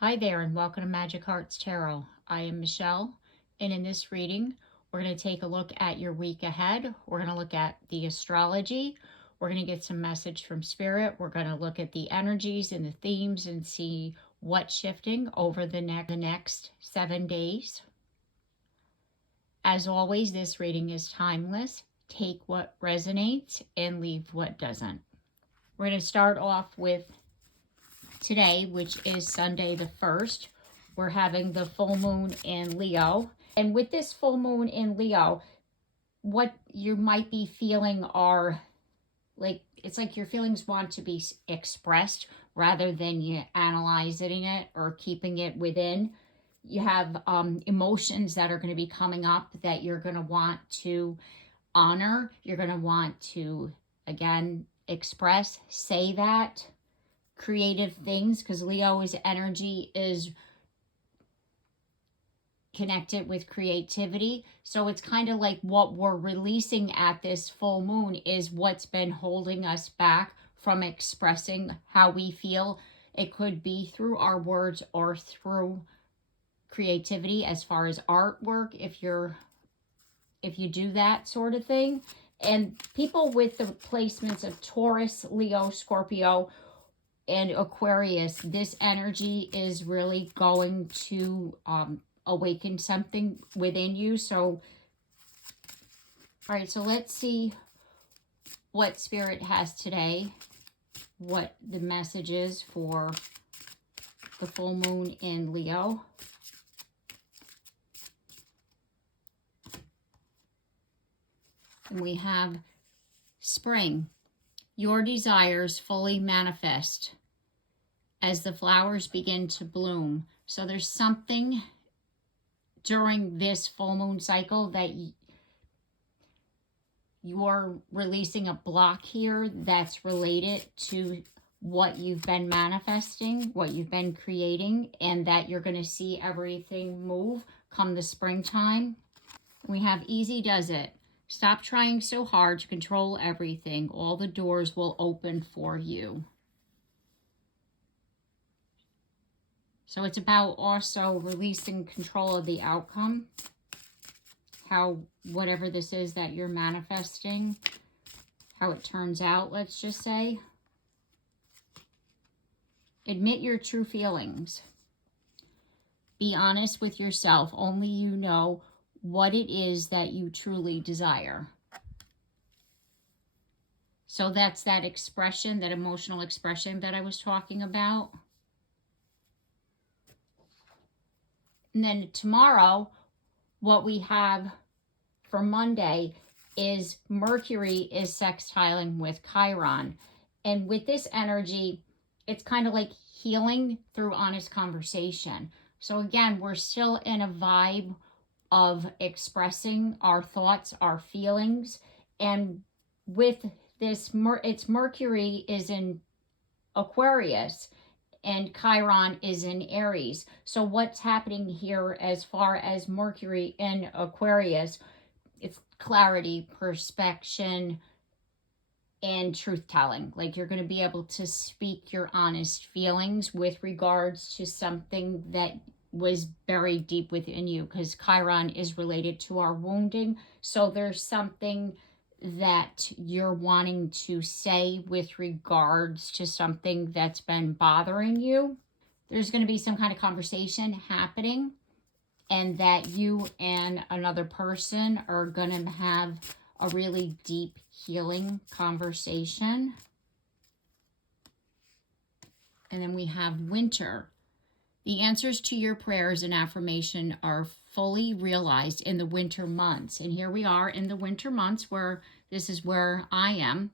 Hi there, and welcome to Magic Hearts Tarot. I am Michelle, and in this reading, we're going to take a look at your week ahead. We're going to look at the astrology. We're going to get some message from Spirit. We're going to look at the energies and the themes and see what's shifting over the next 7 days. As always, this reading is timeless. Take what resonates and leave what doesn't. We're going to start off with today, which is Sunday the 1st. We're having the full moon in Leo. And with this full moon in Leo, what you might be feeling are it's like your feelings want to be expressed rather than you analyzing it or keeping it within. You have emotions that are going to be coming up that you're going to want to honor. You're going to want to, again, express, say that. Creative things, because Leo's energy is connected with creativity. So it's kind of like what we're releasing at this full moon is what's been holding us back from expressing how we feel. It could be through our words or through creativity as far as artwork, if you do that sort of thing. And people with the placements of Taurus, Leo, Scorpio, and Aquarius, this energy is really going to awaken something within you. So, all right, so let's see what Spirit has today, what the message is for the full moon in Leo. And we have spring. Your desires fully manifest as the flowers begin to bloom. So there's something during this full moon cycle that you're releasing a block here that's related to what you've been manifesting, what you've been creating, and that you're going to see everything move come the springtime. We have easy does it. Stop trying so hard to control everything. All the doors will open for you. So it's about also releasing control of the outcome. How whatever this is that you're manifesting, how it turns out, let's just say. Admit your true feelings. Be honest with yourself. Only you know what it is that you truly desire. So that's that expression, that emotional expression that I was talking about. And then tomorrow, what we have for Monday is Mercury is sextiling with Chiron. And with this energy, it's kind of like healing through honest conversation. So again, we're still in a vibe of expressing our thoughts, our feelings. And with this, it's Mercury is in Aquarius and Chiron is in Aries. So what's happening here as far as Mercury in Aquarius, it's clarity, perspection, and truth-telling. Like you're going to be able to speak your honest feelings with regards to something that was buried deep within you, because Chiron is related to our wounding. So there's something that you're wanting to say with regards to something that's been bothering you. There's going to be some kind of conversation happening, and that you and another person are going to have a really deep healing conversation. And then we have winter. The answers to your prayers and affirmation are fully realized in the winter months. And here we are in the winter months, where this is where I am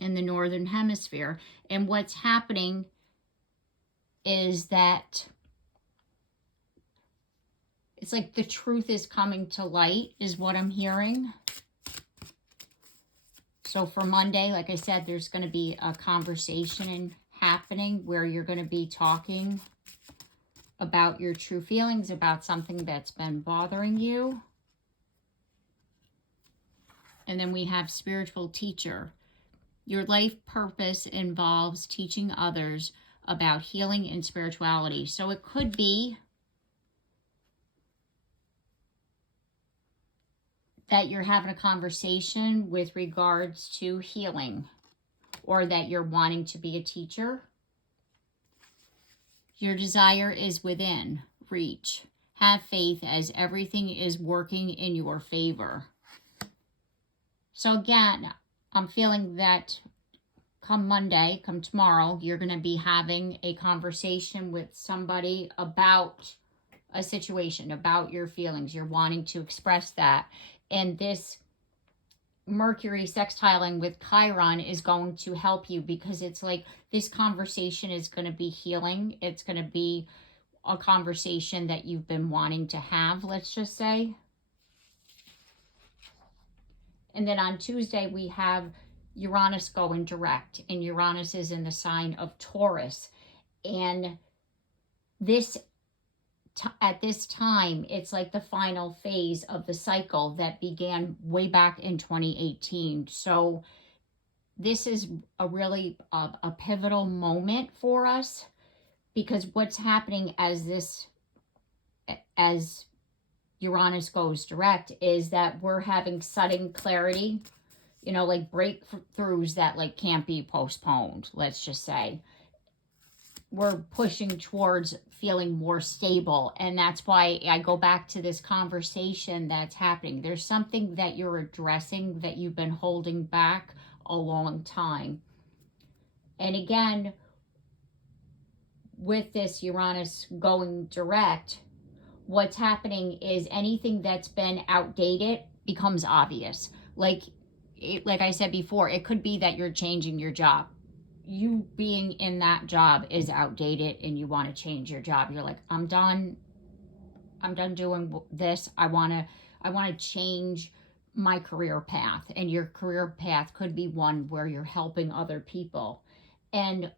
in the northern hemisphere. And what's happening is that it's like the truth is coming to light, is what I'm hearing. So for Monday, like I said, there's going to be a conversation happening where you're going to be talking about your true feelings, about something that's been bothering you. And then we have spiritual teacher. Your life purpose involves teaching others about healing and spirituality. So it could be that you're having a conversation with regards to healing, or that you're wanting to be a teacher. Your desire is within reach. Have faith as everything is working in your favor. So again, I'm feeling that come Monday, come tomorrow, you're going to be having a conversation with somebody about a situation, about your feelings. You're wanting to express that. And this Mercury sextiling with Chiron is going to help you, because it's like this conversation is going to be healing. It's going to be a conversation that you've been wanting to have, let's just say. And then on Tuesday, we have Uranus going direct, and Uranus is in the sign of Taurus. And this at this time, it's like the final phase of the cycle that began way back in 2018. So this is a really a pivotal moment for us, because what's happening as Uranus goes direct is that we're having sudden clarity, you know, like breakthroughs that like can't be postponed, let's just say. We're pushing towards feeling more stable. And that's why I go back to this conversation that's happening. There's something that you're addressing that you've been holding back a long time. And again, with this Uranus going direct, what's happening is anything that's been outdated becomes obvious. Like I said before, it could be that you're changing your job. You being in that job is outdated and you want to change your job. You're like, I'm done doing this. I want to change my career path. And your career path could be one where you're helping other people. And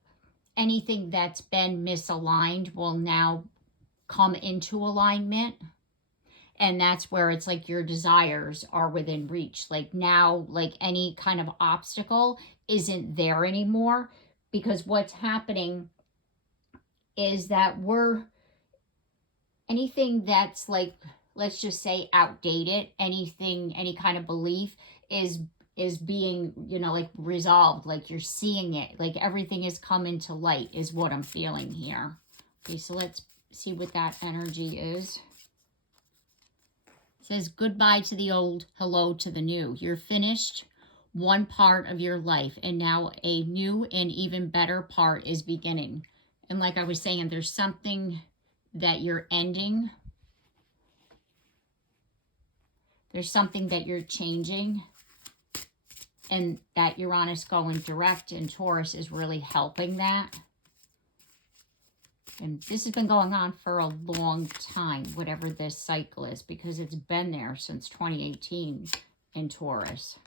anything that's been misaligned will now come into alignment. And that's where it's like your desires are within reach. Like now, like any kind of obstacle isn't there anymore, because what's happening is that anything that's like, let's just say outdated, any kind of belief is being, you know, like resolved, like you're seeing it, like everything is coming to light is what I'm feeling here. Okay, so let's see what that energy is. It says goodbye to the old, hello to the new. You're finished one part of your life, and now a new and even better part is beginning. And like I was saying, there's something that you're ending. There's something that you're changing. And that Uranus going direct in Taurus is really helping that. And this has been going on for a long time, whatever this cycle is, because it's been there since 2018 in Taurus.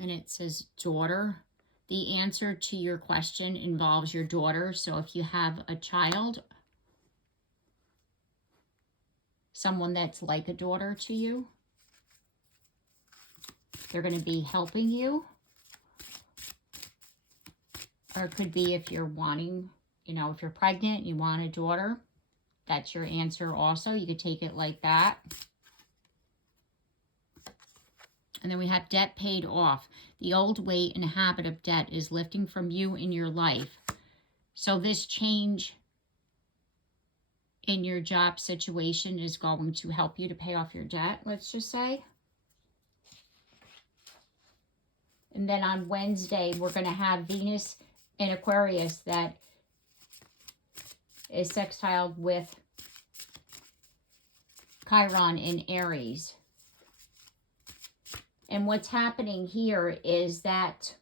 And it says daughter. The answer to your question involves your daughter. So if you have a child, someone that's like a daughter to you, they're going to be helping you. Or it could be if you're wanting, you know, if you're pregnant, you want a daughter, that's your answer also. You could take it like that. And then we have debt paid off. The old weight and habit of debt is lifting from you in your life. So this change in your job situation is going to help you to pay off your debt, let's just say. And then on Wednesday, we're going to have Venus in Aquarius that is sextiled with Chiron in Aries. And what's happening here is that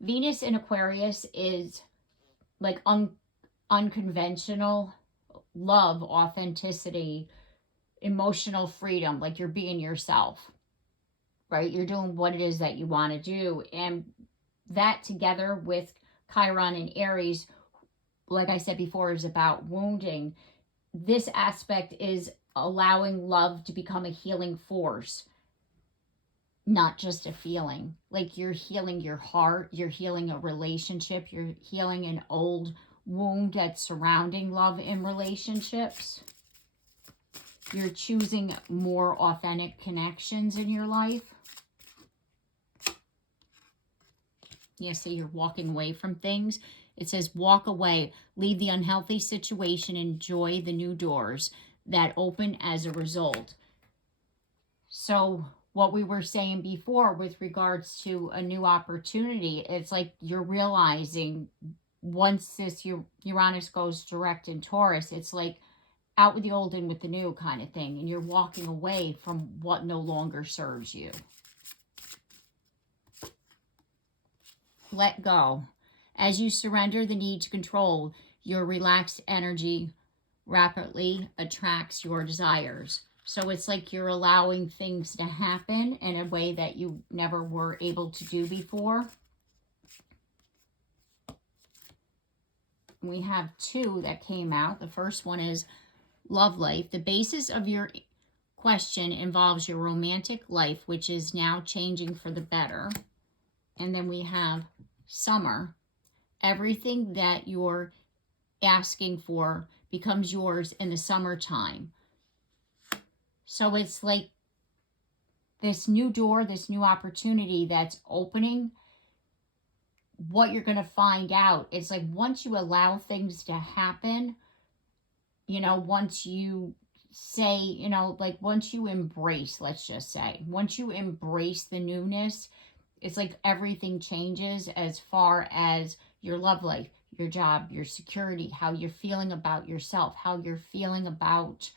Venus in Aquarius is like unconventional love, authenticity, emotional freedom, like you're being yourself, right? You're doing what it is that you want to do. And that together with Chiron and Aries, like I said before, is about wounding. This aspect is allowing love to become a healing force. not just a feeling. Like you're healing your heart, you're healing a relationship, you're healing an old wound that's surrounding love in relationships. You're choosing more authentic connections in your life. Yes, so you're walking away from things. It says walk away, leave the unhealthy situation, enjoy the new doors that open as a result. So what we were saying before with regards to a new opportunity, it's like you're realizing once this Uranus goes direct in Taurus, it's like out with the old and with the new kind of thing. And you're walking away from what no longer serves you. Let go. As you surrender the need to control, your relaxed energy rapidly attracts your desires. So it's like you're allowing things to happen in a way that you never were able to do before. We have two that came out. The first one is love life. The basis of your question involves your romantic life, which is now changing for the better. And then we have summer. Everything that you're asking for becomes yours in the summertime. So it's like this new door, this new opportunity that's opening. What you're going to find out, it's like once you allow things to happen, you know, once you say, you know, like once you embrace, let's just say, once you embrace the newness, it's like everything changes as far as your love life, your job, your security, how you're feeling about yourself, how you're feeling about,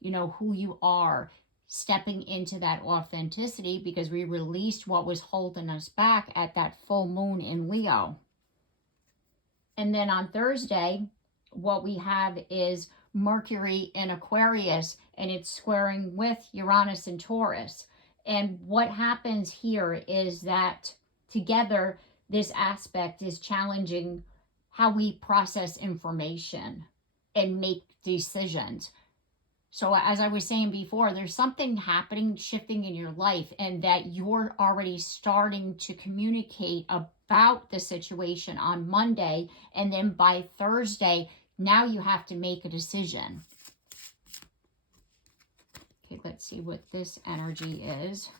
you know, who you are, stepping into that authenticity, because we released what was holding us back at that full moon in Leo. And then on Thursday, what we have is Mercury in Aquarius, and it's squaring with Uranus and Taurus. And what happens here is that together, this aspect is challenging how we process information and make decisions. So as I was saying before, there's something happening, shifting in your life, and that you're already starting to communicate about the situation on Monday. And then by Thursday, now you have to make a decision. Okay, let's see what this energy is.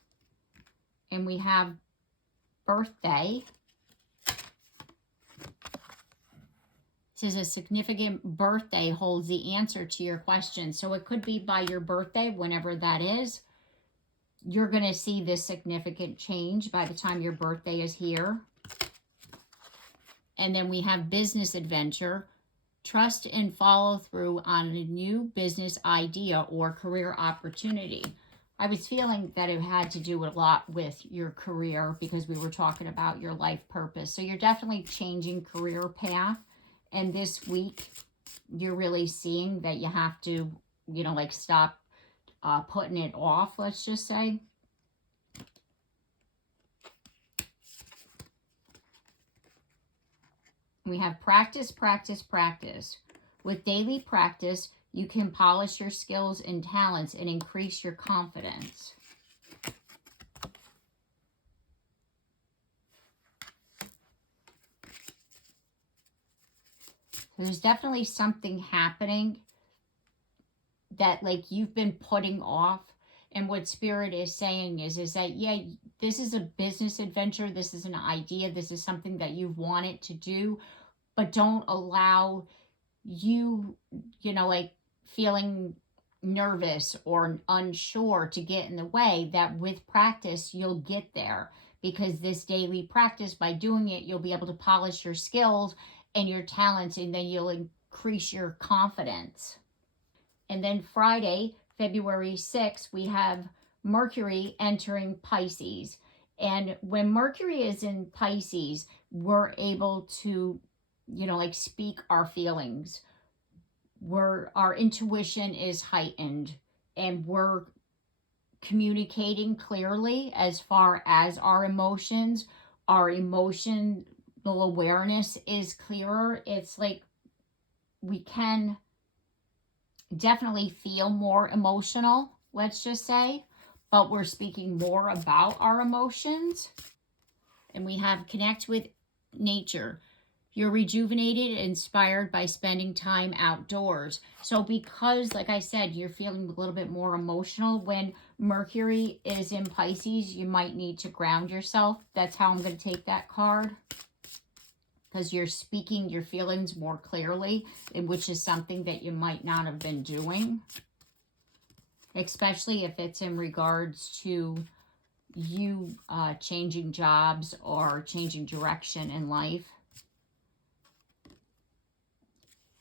And we have birthday. It says a significant birthday holds the answer to your question. So it could be by your birthday, whenever that is. You're going to see this significant change by the time your birthday is here. And then we have business adventure. Trust and follow through on a new business idea or career opportunity. I was feeling that it had to do a lot with your career because we were talking about your life purpose. So you're definitely changing career path. And this week, you're really seeing that you have to, you know, like stop putting it off, let's just say. We have practice, practice, practice. With daily practice, you can polish your skills and talents and increase your confidence. There's definitely something happening that like you've been putting off. And what Spirit is saying is that, yeah, this is a business adventure. This is an idea. This is something that you've wanted to do. But don't allow you, you know, like feeling nervous or unsure to get in the way. That with practice, you'll get there. Because this daily practice, by doing it, you'll be able to polish your skills and your talents, and then you'll increase your confidence. And then Friday, February 6th, we have Mercury entering Pisces. And when Mercury is in Pisces, we're able to, you know, like speak our feelings. Our intuition is heightened, and we're communicating clearly as far as our emotions. Our emotional awareness is clearer. It's like we can definitely feel more emotional, let's just say, but we're speaking more about our emotions. And we have connect with nature. You're rejuvenated, inspired by spending time outdoors. So because, like I said, you're feeling a little bit more emotional when Mercury is in Pisces, you might need to ground yourself. That's how I'm going to take that card. Because you're speaking your feelings more clearly, which is something that you might not have been doing. Especially if it's in regards to you changing jobs or changing direction in life.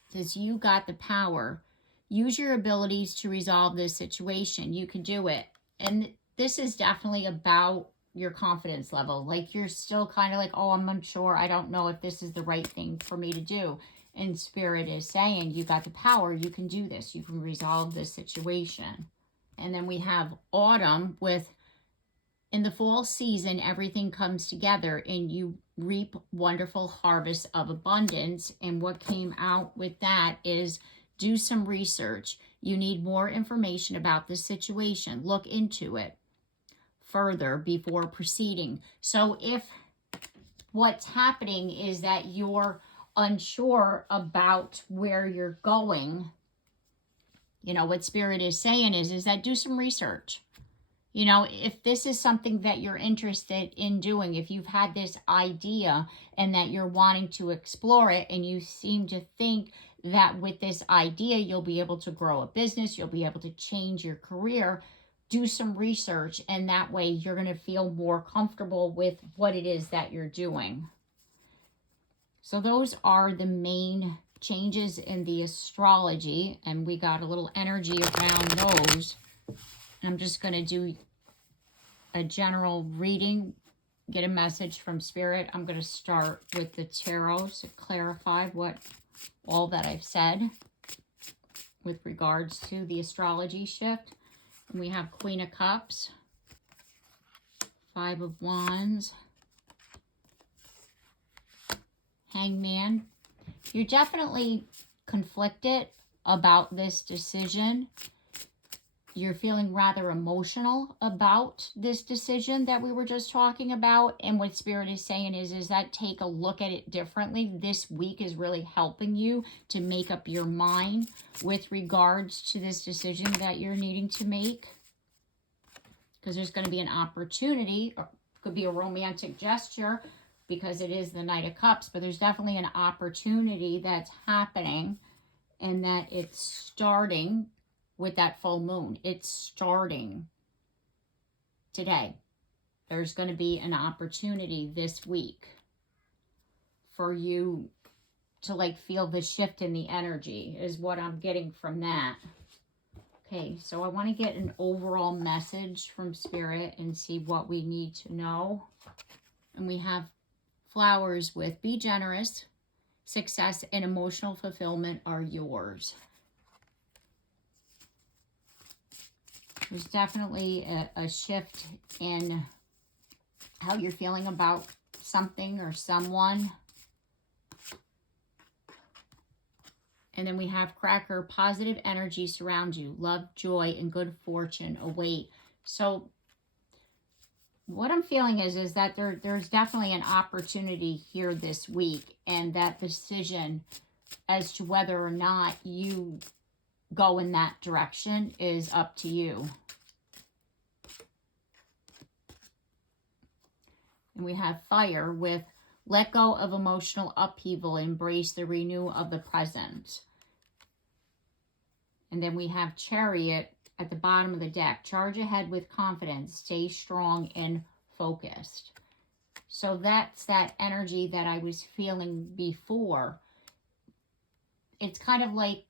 Because you got the power. Use your abilities to resolve this situation. You can do it. And this is definitely about your confidence level. Like you're still kind of like, oh, I'm unsure. I don't know if this is the right thing for me to do. And Spirit is saying, you got the power. You can do this. You can resolve this situation. And then we have autumn with, in the fall season, everything comes together and you reap wonderful harvests of abundance. And what came out with that is do some research. You need more information about this situation. Look into it further before proceeding. So if what's happening is that you're unsure about where you're going, you know, what Spirit is saying is that do some research. You know, if this is something that you're interested in doing, if you've had this idea and that you're wanting to explore it and you seem to think that with this idea, you'll be able to grow a business, you'll be able to change your career, do some research, and that way you're going to feel more comfortable with what it is that you're doing. So those are the main changes in the astrology, and we got a little energy around those. I'm just going to do a general reading, get a message from Spirit. I'm going to start with the tarot to clarify what all that I've said with regards to the astrology shift. And we have Queen of Cups, Five of Wands, Hangman. You're definitely conflicted about this decision. You're feeling rather emotional about this decision that we were just talking about. And what Spirit is saying is that take a look at it differently. This week is really helping you to make up your mind with regards to this decision that you're needing to make. Because there's going to be an opportunity, or could be a romantic gesture because it is the Knight of Cups, but there's definitely an opportunity that's happening and that it's starting with that full moon. It's starting today. There's going to be an opportunity this week for you to like feel the shift in the energy is what I'm getting from that. Okay, so I want to get an overall message from Spirit and see what we need to know. And we have flowers with be generous, success, and emotional fulfillment are yours. There's definitely a shift in how you're feeling about something or someone. And then we have Cracker, positive energy surround you. Love, joy, and good fortune await. So what I'm feeling is that there's definitely an opportunity here this week. And that decision as to whether or not you go in that direction is up to you. And we have Fire with let go of emotional upheaval, embrace the renewal of the present. And then we have Chariot at the bottom of the deck. Charge ahead with confidence, stay strong and focused. So that's that energy that I was feeling before. It's kind of like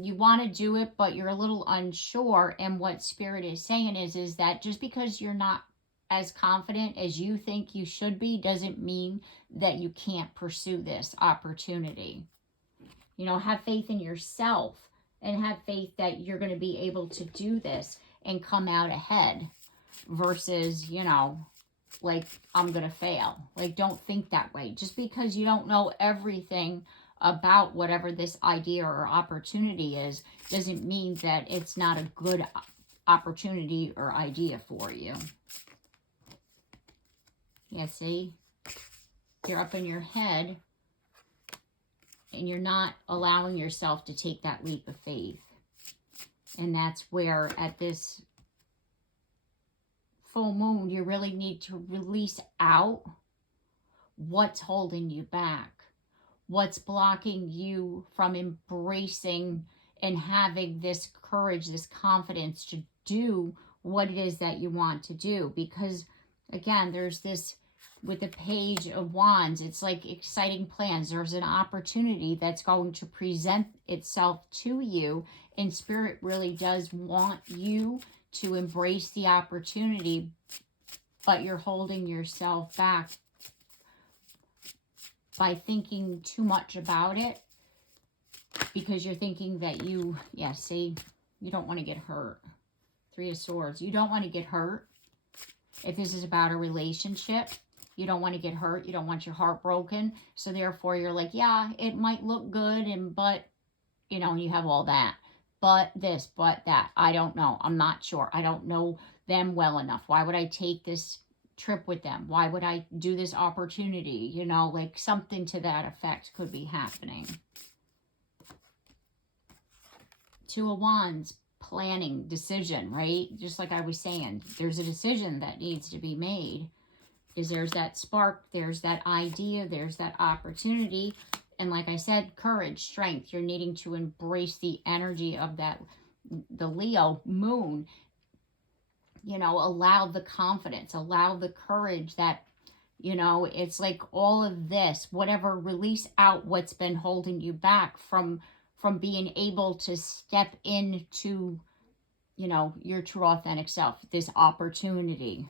you want to do it, but you're a little unsure. And what Spirit is saying is that just because you're not as confident as you think you should be doesn't mean that you can't pursue this opportunity. You know, have faith in yourself and have faith that you're going to be able to do this and come out ahead versus, you know, like I'm going to fail. Like, don't think that way. Just because you don't know everything about whatever this idea or opportunity is doesn't mean that it's not a good opportunity or idea for you. Yeah, see? You're up in your head and you're not allowing yourself to take that leap of faith. And that's where at this full moon, you really need to release out what's holding you back, what's blocking you from embracing and having this courage, this confidence to do what it is that you want to do. Because again, there's this, with the Page of Wands, it's like exciting plans. There's an opportunity that's going to present itself to you, and Spirit really does want you to embrace the opportunity, but you're holding yourself back by thinking too much about it, because you're thinking that you, yeah, see, you don't want to get hurt. Three of Swords. You don't want to get hurt. If this is about a relationship, you don't want to get hurt. You don't want your heart broken. So therefore, you're like, yeah, it might look good, and but, you know, you have all that. But this, but that. I don't know. I'm not sure. I don't know them well enough. Why would I take this trip with them? Why would I do this opportunity? You know, like something to that effect could be happening. Two of Wands, planning, decision, right? Just like I was saying, there's a decision that needs to be made. There's that spark, there's that idea, there's that opportunity. And like I said, courage, strength. You're needing to embrace the energy of that, the Leo moon. You know, allow the confidence, allow the courage that, you know, it's like all of this, whatever, release out what's been holding you back from being able to step into, you know, your true authentic self, this opportunity.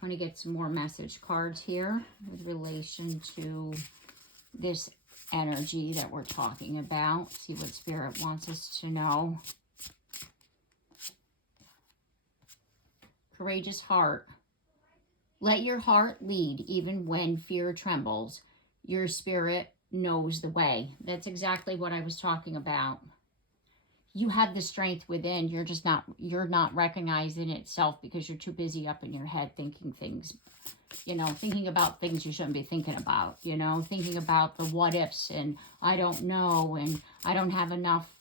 I'm going to get some more message cards here with relation to this energy that we're talking about. See what Spirit wants us to know. Courageous heart. Let your heart lead even when fear trembles. Your spirit knows the way. That's exactly what I was talking about. You have the strength within. You're not recognizing itself because you're too busy up in your head thinking things, you know, thinking about things you shouldn't be thinking about, you know, thinking about the what ifs and I don't know and I don't have enough,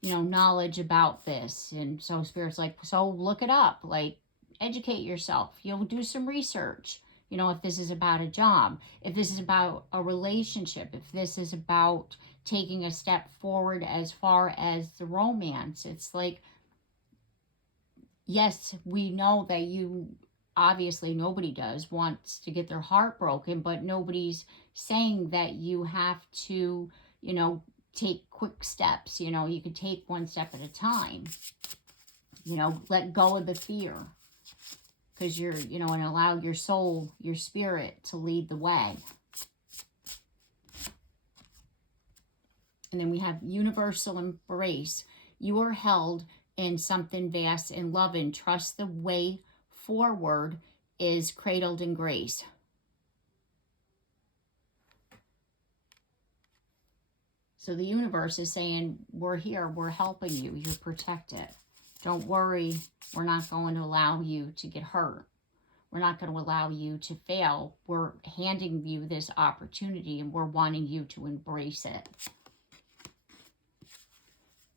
you know, knowledge about this. And so Spirit's like, so look it up, like educate yourself. You'll do some research. You know, if this is about a job, if this is about a relationship, if this is about taking a step forward as far as the romance, it's like, yes, we know that you, obviously nobody wants to get their heart broken, but nobody's saying that you have to, you know, take quick steps. You know, you could take one step at a time, you know, let go of the fear. Because you're, you know, and allow your soul, your spirit to lead the way. And then we have universal embrace. You are held in something vast and loving. Trust the way forward is cradled in grace. So the universe is saying, we're here, we're helping you, you're protected. Don't worry, we're not going to allow you to get hurt. We're not going to allow you to fail. We're handing you this opportunity and we're wanting you to embrace it.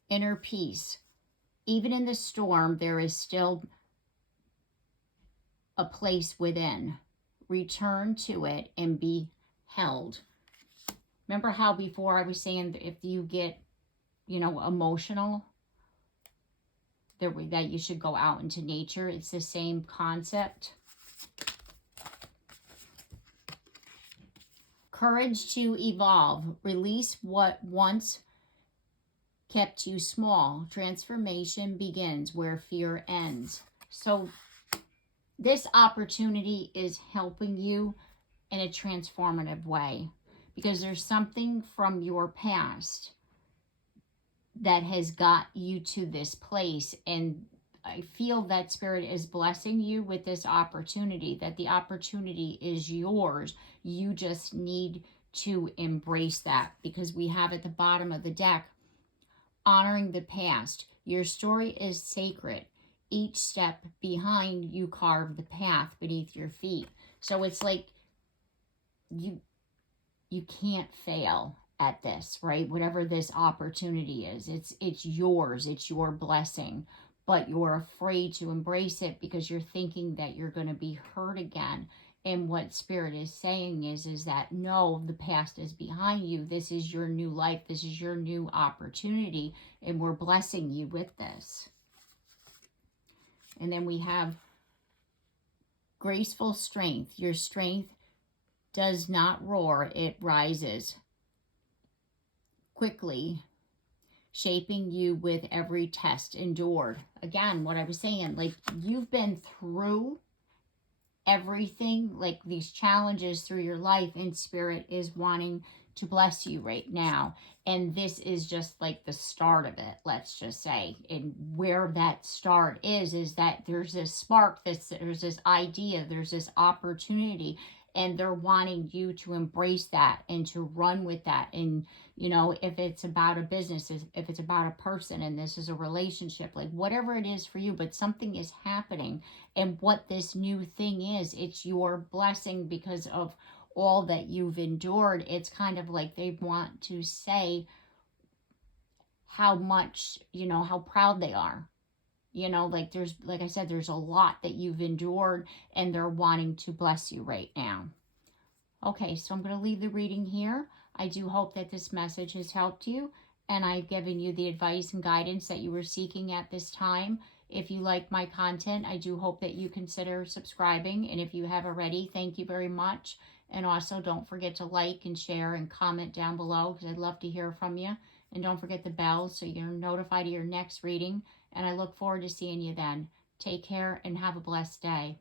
Inner peace. Even in the storm, there is still a place within. Return to it and be held. Remember how before I was saying that if you get, you know, emotional, that you should go out into nature. It's the same concept. Courage to evolve. Release what once kept you small. Transformation begins where fear ends. So this opportunity is helping you in a transformative way, because there's something from your past that has got you to this place. And I feel that Spirit is blessing you with this opportunity, that the opportunity is yours. You just need to embrace that, because we have at the bottom of the deck honoring the past. Your story is sacred. Each step behind you carve the path beneath your feet. So it's like you can't fail at this, right? Whatever this opportunity is, it's yours, it's your blessing, but you're afraid to embrace it because you're thinking that you're going to be hurt again. And what Spirit is saying is that no, the past is behind you. This is your new life. This is your new opportunity, and we're blessing you with this. And then we have graceful strength. Your strength does not roar, it rises quickly, shaping you with every test endured. Again, what I was saying, like, you've been through everything, like these challenges through your life, and Spirit is wanting to bless you right now. And this is just like the start of it, let's just say. And where that start is that there's this spark, there's this idea, there's this opportunity, and they're wanting you to embrace that and to run with that. And, you know, if it's about a business, if it's about a person, and this is a relationship, like whatever it is for you, but something is happening. And what this new thing is, it's your blessing because of all that you've endured. It's kind of like they want to say how much, you know, how proud they are. You know, like there's, like I said, there's a lot that you've endured, and they're wanting to bless you right now. Okay, so I'm going to leave the reading here. I do hope that this message has helped you, and I've given you the advice and guidance that you were seeking at this time. If you like my content, I do hope that you consider subscribing, and if you have already, thank you very much. And also, don't forget to like and share and comment down below, because I'd love to hear from you. And don't forget the bell so you're notified of your next reading. And I look forward to seeing you then. Take care and have a blessed day.